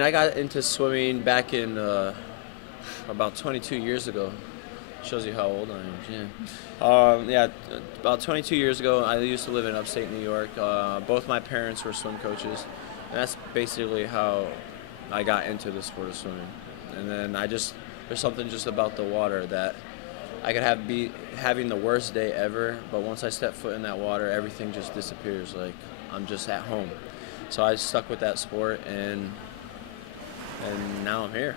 I got into swimming back in about 22 years ago. Shows you how old I am. Yeah, about 22 years ago, I used to live in upstate New York. Both my parents were swim coaches, and that's basically how I got into the sport of swimming. And then there's something just about the water that I could be having the worst day ever, but once I step foot in that water, everything just disappears. Like I'm just at home. So I stuck with that sport, and now I'm here,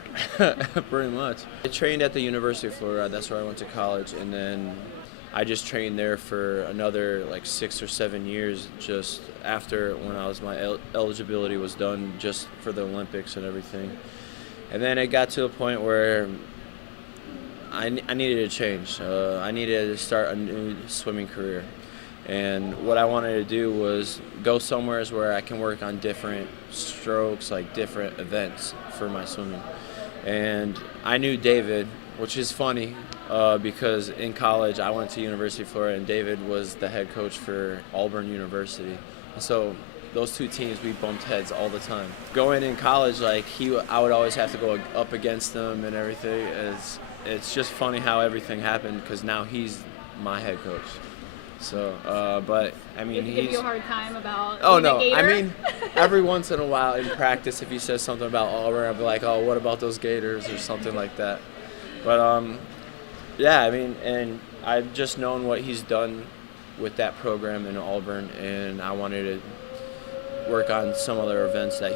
pretty much. I trained at the University of Florida. That's where I went to college, and then I just trained there for another like 6 or 7 years. Just after when my eligibility was done, just for the Olympics and everything. And then it got to a point where I needed to change. I needed to start a new swimming career. And what I wanted to do was go somewhere where I can work on different strokes, like different events for my swimming. And I knew David, which is funny because in college I went to University of Florida, and David was the head coach for Auburn University. And so those two teams, we bumped heads all the time. Going in college, like I would always have to go up against him and everything. It's just funny how everything happened because now he's my head coach. So, but I mean, Does he give you a hard time about oh being no, a Gator? I mean, every once in a while in practice, if he says something about Auburn, I'll be like, oh, what about those Gators or something like that. But yeah, I mean, and I've just known what he's done with that program in Auburn, and I wanted to work on some other events that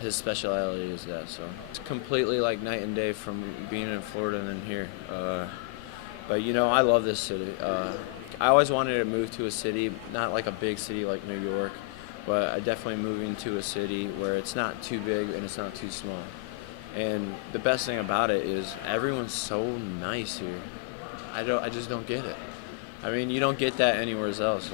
his specialty is that. So it's completely like night and day from being in Florida and then here. But I love this city. I always wanted to move to a city, not like a big city like New York, but I definitely moving to a city where it's not too big and it's not too small. And the best thing about it is everyone's so nice here. I just don't get it. I mean, you don't get that anywhere else.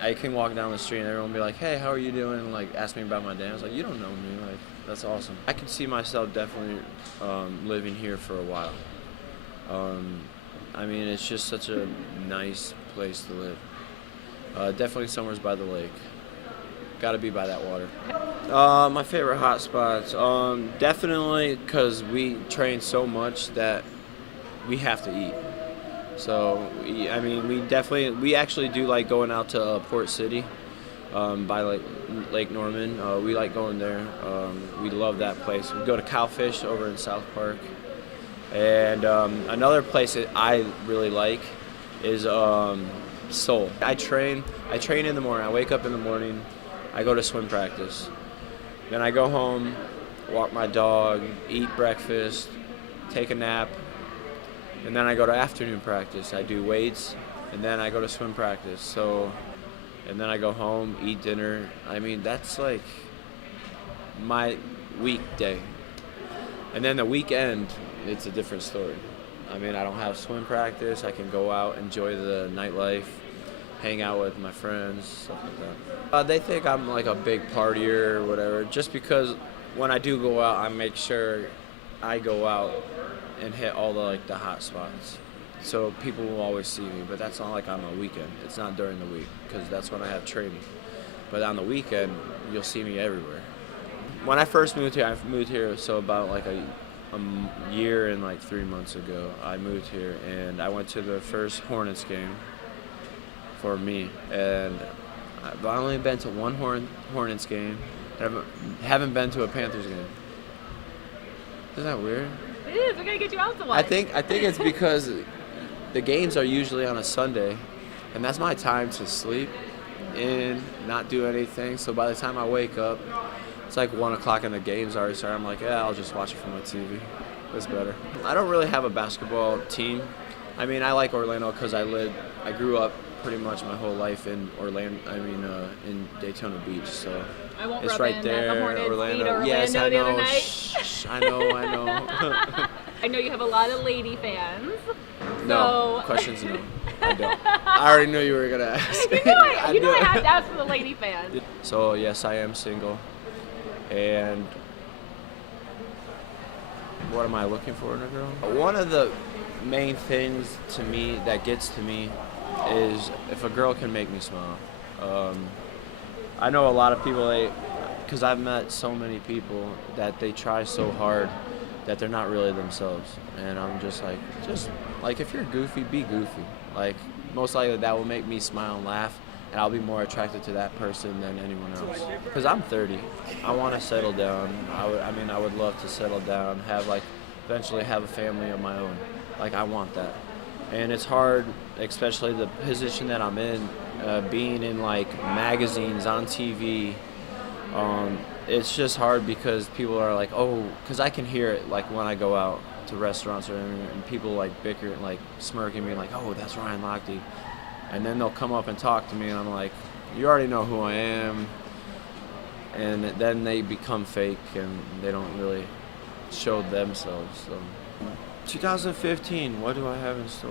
I can walk down the street and everyone will be like, hey, how are you doing? And like ask me about my day. I was like, you don't know me. Like, that's awesome. I can see myself definitely living here for a while. I mean, it's just such a nice place to live. Definitely somewhere's by the lake. Got to be by that water. My favorite hot spots, definitely because we train so much that we have to eat. So, we actually do like going out to Port City by Lake Norman. We like going there. We love that place. We go to Cowfish over in South Park. And another place that I really like is Seoul. I train in the morning. I wake up in the morning. I go to swim practice. Then I go home, walk my dog, eat breakfast, take a nap, and then I go to afternoon practice. I do weights, and then I go to swim practice. And then I go home, eat dinner. I mean, that's like my weekday. And then the weekend, it's a different story. I mean, I don't have swim practice. I can go out, enjoy the nightlife, hang out with my friends, stuff like that. They think I'm like a big partier or whatever, just because when I do go out, I make sure I go out and hit all the hot spots. So people will always see me, but that's not like on the weekend. It's not during the week, because that's when I have training. But on the weekend, you'll see me everywhere. When I first moved here, so about like a year and like 3 months ago, I moved here, and I went to the first Hornets game for me, and I've only been to one Hornets game. I haven't been to a Panthers game. Isn't that weird? It is. We're gonna get you out to one. I think it's because the games are usually on a Sunday, and that's my time to sleep and not do anything. So by the time I wake up, it's like 1 o'clock and the game's already started. I'm like, yeah, I'll just watch it from my TV. It's better. I don't really have a basketball team. I mean, I like Orlando because I grew up pretty much my whole life in in Daytona Beach. So I won't it's rub right in there, that the Hornets beat Orlando Yes, I the know. other night. Shh, I know. I know you have a lot of lady fans. No, questions no. I don't. I already knew you were gonna ask. You know I have to ask for the lady fans. So yes, I am single. And what am I looking for in a girl? One of the main things to me that gets to me is if a girl can make me smile. I know a lot of people, because I've met so many people that they try so hard that they're not really themselves. And I'm just like if you're goofy, be goofy. Like, most likely that will make me smile and laugh, and I'll be more attracted to that person than anyone else. Because I'm 30. I want to settle down. I would love to settle down, eventually have a family of my own. Like, I want that. And it's hard, especially the position that I'm in, being in like magazines, on TV. It's just hard because people are like, oh, because I can hear it like when I go out to restaurants and people like bicker and like smirk at me like, oh, that's Ryan Lochte. And then they'll come up and talk to me and I'm like, you already know who I am. And then they become fake and they don't really show themselves. So 2015, what do I have in store?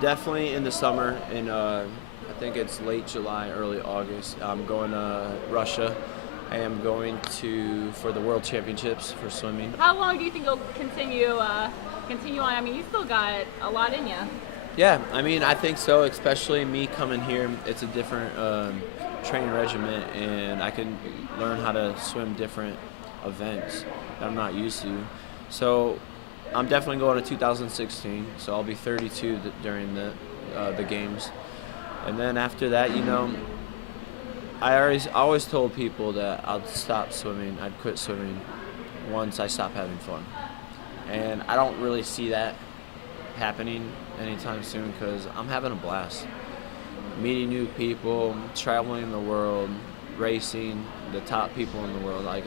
Definitely in the summer, I think it's late July, early August. I'm going to Russia. I am going for the World Championships for swimming. How long do you think you'll continue on? I mean, you still got a lot in you. Yeah, I mean, I think so, especially me coming here. It's a different training regimen, and I can learn how to swim different events that I'm not used to. So I'm definitely going to 2016, so I'll be 32 during the games. And then after that, I always told people that I'd stop swimming, I'd quit swimming once I stop having fun. And I don't really see that happening anytime soon because I'm having a blast. Meeting new people, traveling the world, racing the top people in the world. Like,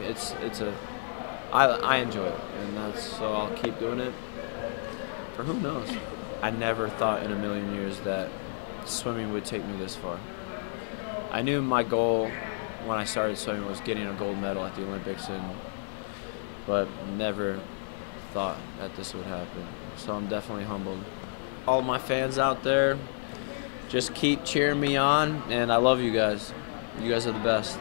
I enjoy it, and so I'll keep doing it. For who knows? I never thought in a million years that swimming would take me this far. I knew my goal when I started swimming was getting a gold medal at the Olympics, but never thought that this would happen. So I'm definitely humbled. All my fans out there, just keep cheering me on, and I love you guys. You guys are the best.